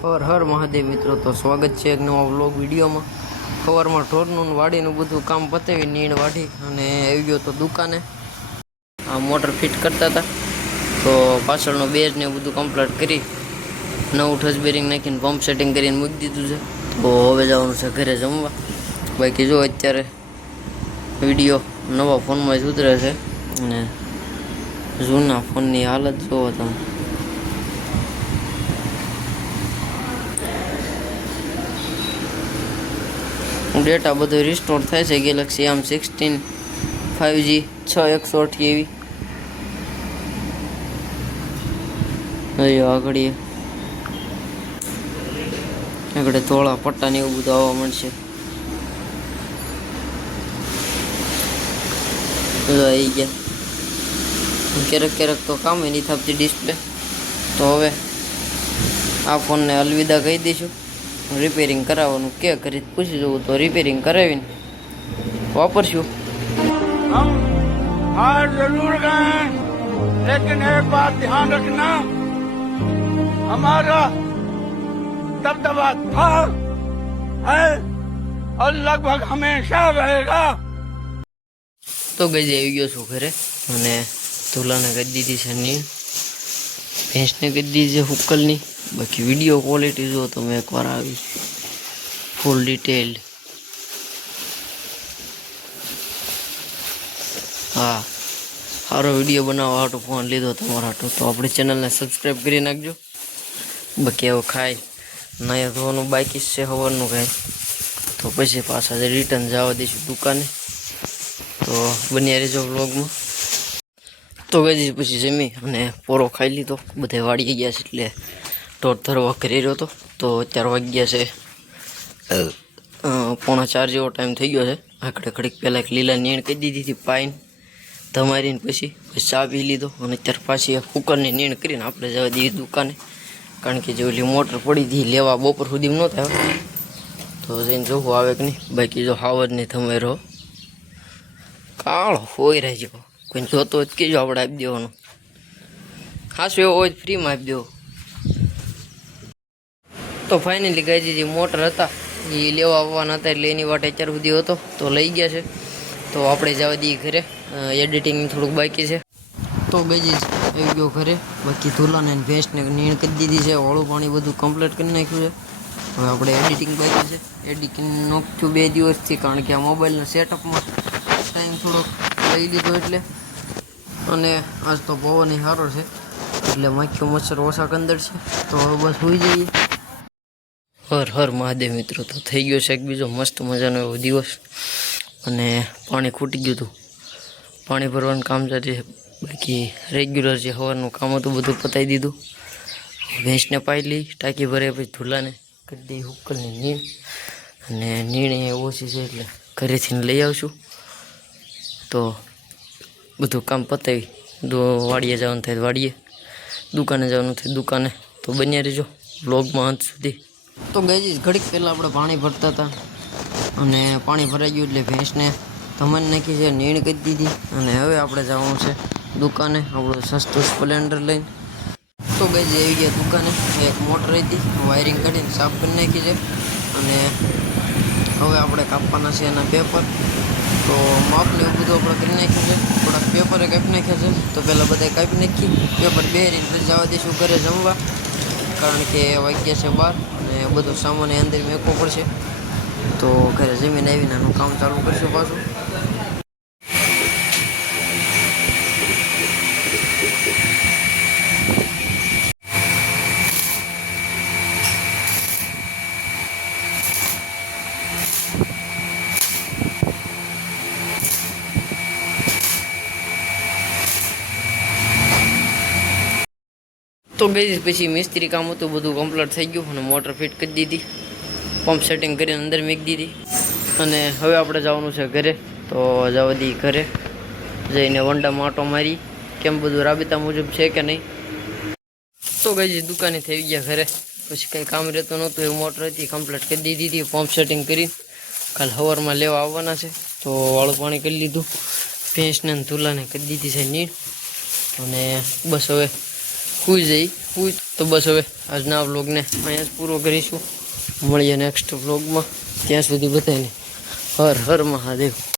હર હર મહાદેવ મિત્રો, તો સ્વાગત છે એક નવા વ્લોગ વિડીયોમાં। સવારમાં ઢોરનું વાડીનું બધું કામ પતાવી નીણ વાઢી અને આવી ગયો તો દુકાને। આ મોટર ફિટ કરતા હતા તો પાછળનો બેઝ ને બધું કમ્પ્લીટ કરી નવું ટચ બેરિંગ નાખીને પંપ સેટિંગ કરીને મૂકી દીધું છે। તો હવે જવાનું છે ઘરે જમવા। બાકી જો અત્યારે વિડીયો નવા ફોનમાં જ ઉતરે છે અને જૂના ફોનની હાલત જોવો તમે। डेटा બધો રિસ્ટોર થાય છે ગેલેક્સી M16 5G 6 128 આગળ થોડા પટ્ટા ને એવું બધું આવવા મળશે। આવી ગયા ક્યારેક ક્યારેક તો કામ નહીં થતી ડિસ્પ્લે, તો હવે આ ફોનને અલવિદા કહી દઈશું। रिपेयरिंग करावવાનું કે કરી પૂછી જોવું તો रिपेयरिंग કરાવીને વાપરશું। हम हार जरूर गए, लेकिन एक बात ध्यान रखना, हमारा दबदबा था, है और लगभग हमेशा रहेगा। તો ગઈ આવી ગયો છું ઘરે અને ધોલાને કરી દીધી છે નીણ, ભેંસને કરી દીધી છે હુક્કલની। બાકી વિડીયો ક્વોલિટી જો તમે એકવાર આવી ફૂલ ડિટેલ્ડ। હા, સારો વિડીયો બનાવવા હાટું ફોન લીધો તમારા હાટું, તો આપણી ચેનલને સબસ્ક્રાઈબ કરી નાખજો। બાકી હવે ખાઈ નાયા ધોવાનું બાકી છે સવારનું કાંઈ, તો પછી પાછા રિટર્ન જવા દઈશું દુકાને। તો બન્યા રહેજો વ્લોગમાં। તો ગઈ પછી જમી અને પોરો ખાઈ લીધો, બધે વાળી ગયા છે એટલે ઢોર ધરવા કરી રહ્યો હતો। તો અત્યારે વાગ્યા છે 3:45 જેવો ટાઈમ થઈ ગયો છે। આકડે ઘડીક પહેલાં એક લીલા નીણ કહી દીધી હતી પાઈને ધમારીને પછી ચા પી લીધો અને અત્યારે પાછી એક કુકરની નીણ કરીને આપણે જવા દઈએ દુકાને, કારણ કે જે ઓલી મોટર પડી હતી લેવા બપોર સુધી નહોતા આવ્યો, તો જઈને જોવું આવે કે નહીં। બાકી જો હાવર નહીં ધમાર્યો કાળો હોય રહેજો, કોઈ જોતો હોય કહેજો, આપણે આપી દેવાનું। ખાસ એવો હોય ફ્રીમાં આપી દેવો। તો ફાઇનલી ગાય જે મોટર હતા એ લેવા આવવાના હતા એટલે એની વાટે અત્યાર સુધી હતો, તો લઈ ગયા છે। તો આપણે જવા દઈએ ઘરે, એડિટિંગ થોડુંક બાકી છે। તો ગઈ આવી ગયો ઘરે, બાકી ધોલાને ભેંસને નીણ કરી દીધી છે, વાળું પાણી બધું કમ્પ્લીટ કરી નાખ્યું છે। હવે આપણે એડિટિંગ બાકી છે, એડિટિંગ નોખ્યું 2 દિવસથી, કારણ કે આ મોબાઈલના સેટઅપમાં ટાઈમ થોડોક લઈ લીધો એટલે, અને આજ તો પવન સારો છે એટલે માખીઓ મચ્છર ઓછા કંદર છે। તો હવે બસ હોઈ જઈએ। હર હર મહાદેવ મિત્રો, તો થઈ ગયો છે એક બીજો મસ્ત મજાનો એવો દિવસ અને પાણી ખૂટી ગયું હતું, પાણી ભરવાનું કામ ચાલે છે। બાકી રેગ્યુલર જે સવારનું કામ હતું બધું પતાવી દીધું। ભેંસને પાઈ લઈ, ટાંકી ભરે પછી ધુલાને કરી દઈ હુક્કલની નીણ, અને નીણ એ ઓછી છે એટલે ઘરેથી લઈ આવશું। તો બધું કામ પતાવી વાડીએ જવાનું થાય વાડીએ, દુકાને જવાનું થાય દુકાને। તો બન્યા રહેજો વ્લોગમાં અંત સુધી। તો ગઈ ઘડીક પહેલાં આપણે પાણી ભરતા હતા અને પાણી ભરાઈ ગયું એટલે ભેંસને ધમારી નાખી છે, નીણ કરી દીધી અને હવે આપણે જવાનું છે દુકાને આપણું સસ્તું સ્પ્લેન્ડર લઈને। તો ગઈ આવી ગયા દુકાને, એક મોટર હતી વાયરિંગ કાઢીને સાફ કરી નાખી છે અને હવે આપણે કાપવાના છે એના પેપર। તો માપને એવું બધું આપણે કરી નાખ્યું છે, થોડાક પેપરે કાપી નાખ્યા છે, તો પહેલાં બધા કાપી નાખી પેપર બેરીને પછી જવા દઈશું ઘરે જમવા, કારણ કે વાગ્યા છે 12 અને બધો સામાન અંદર મેકવો પડશે। તો ઘરે જમીને આવીને આનું કામ ચાલુ કરશું પાછું। તો ગઈ પછી મિસ્ત્રી કામ હતું બધું કમ્પ્લીટ થઈ ગયું અને મોટર ફિટ કરી દીધી, પંપ સેટિંગ કરીને અંદર મૂકી દીધી અને હવે આપણે જવાનું છે ઘરે। તો જવા દઈએ ઘરે જઈને વંડામાં આંટો મારી કેમ બધું રાબેતા મુજબ છે કે નહીં। તો ગઈ દુકાને થઈ ગયા ઘરે, પછી કંઈ કામ રહેતું નહોતું, એવું મોટર હતી કમ્પ્લીટ કરી દીધી હતી પંપ સેટિંગ કરી, કાલ સવારમાં લેવા આવવાના છે। તો વાળું પાણી કરી લીધું, ભેંસને ધુલાને કરી દીધી છે નીણ અને બસ હવે સુઈ જઈ પૂછ. તો બસ હવે આજના વ્લોગને અહીંયા જ પૂરો કરીશું. મળીએ નેક્સ્ટ વ્લોગમાં. ત્યાં સુધી બધાને હર હર મહાદેવ.